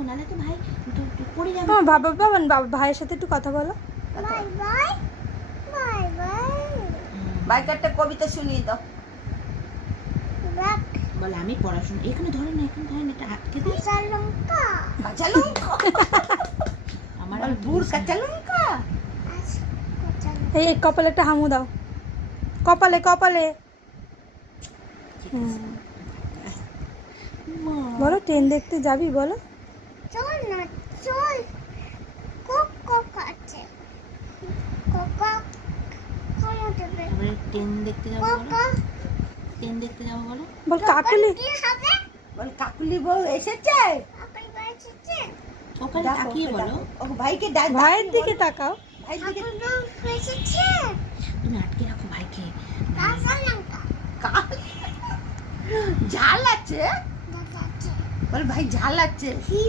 দেখো, নাহলে তো ভাই পড়ে যাবে। বাবা ভাইয়ের সাথে একটু কথা বলো। বাই বাই বাই বাই বাইকে একটা কবিতা শুনিয়ে দাও। রাখ বলে আমি পড়াশোনা এখানে ধরে না, এখানে ধরে না, এটা আটকে দিই। কাঁচা লঙ্কা কাঁচা লঙ্কা। আমার বল বুড় কাঁচা লঙ্কা। আচ্ছা কাঁচা লঙ্কা এই কপালে একটা হামু দাও, কপালে কপালে। বলো ট্রেন দেখতে যাবি বলো। চল না চল কক কক আছে কোকা কোন দেবে তারপরে ট্রেন দেখতে যাবো বলো, কোকা ট্রেন দেখতে যাবো বলো। বল কাকুলি। কি হবে বল কাকুলি বউ এসেছে। আপনি বাড়িতে ওখানে ডাকো, তাকিয়ে ওকে বলো। ডাকো। ও ভাইকে ডাক, ভাইয়ের দিকে তাকাও। ভাইয়ের দিকে। আপনি এসেছে তুমি আটকে রাখো ভাইকে। কাঁচা লঙ্কা ঝাল আছে। দেখাচ্ছে বল ভাই ঝাল আছে।